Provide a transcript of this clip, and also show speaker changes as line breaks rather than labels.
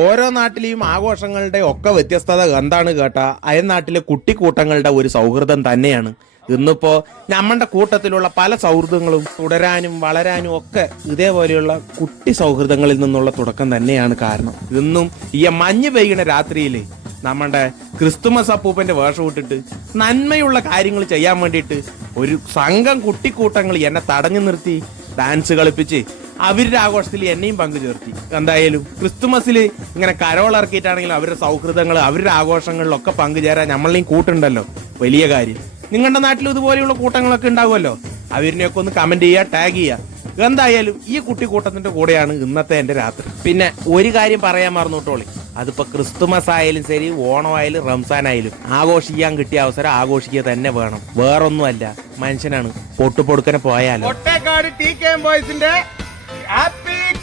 ഓരോ നാട്ടിലെയും ആഘോഷങ്ങളുടെ ഒക്കെ വ്യത്യസ്തത എന്താണ് കേട്ടാ? അയൽനാട്ടിലെ കുട്ടിക്കൂട്ടങ്ങളുടെ ഒരു സൗഹൃദം തന്നെയാണ്. ഇന്നിപ്പോ നമ്മളുടെ കൂട്ടത്തിലുള്ള പല സൗഹൃദങ്ങളും തുടരാനും വളരാനും ഒക്കെ ഇതേപോലെയുള്ള കുട്ടി സൗഹൃദങ്ങളിൽ നിന്നുള്ള തുടക്കം തന്നെയാണ് കാരണം. ഇന്നും ഈ മഞ്ഞ് പെയ്യുന്ന രാത്രിയിൽ നമ്മുടെ ക്രിസ്തുമസ് അപ്പൂപ്പന്റെ വേഷം ഇട്ടിട്ട് നന്മയുള്ള കാര്യങ്ങൾ ചെയ്യാൻ വേണ്ടിയിട്ട് ഒരു സംഘം കുട്ടിക്കൂട്ടങ്ങൾ എന്നെ തടഞ്ഞു നിർത്തി ഡാൻസ് കളിപ്പിച്ച് അവരുടെ ആഘോഷത്തിൽ എന്നെയും പങ്കു ചേർത്തി എന്തായാലും ക്രിസ്തുമസിൽ ഇങ്ങനെ കരോളിറക്കിയിട്ടാണെങ്കിലും അവരുടെ സൗഹൃദങ്ങൾ അവരുടെ ആഘോഷങ്ങളിലൊക്കെ പങ്കുചേരാൻ നമ്മളെയും കൂട്ടുണ്ടല്ലോ. വലിയ കാര്യം. നിങ്ങളുടെ നാട്ടിലും ഇതുപോലെയുള്ള കൂട്ടങ്ങളൊക്കെ ഉണ്ടാവുമല്ലോ? അവരിനെയൊക്കെ ഒന്ന് കമന്റ് ചെയ്യുക ടാഗ് ചെയ്യുക. എന്തായാലും ഈ കുട്ടിക്കൂട്ടത്തിന്റെ കൂടെയാണ് ഇന്നത്തെ എന്റെ രാത്രി. പിന്നെ ഒരു കാര്യം പറയാൻ മറന്നുട്ടോളി അതിപ്പോ ക്രിസ്തുമസ് ആയാലും ശരി ഓണമായാലും റംസാൻ ആയാലും ആഘോഷിക്കാൻ കിട്ടിയ അവസരം ആഘോഷിക്കുക തന്നെ വേണം. വേറൊന്നുമല്ല മനുഷ്യനാണ്. പൊട്ടുപൊടുക്കനെ പോയാലോ?
Happy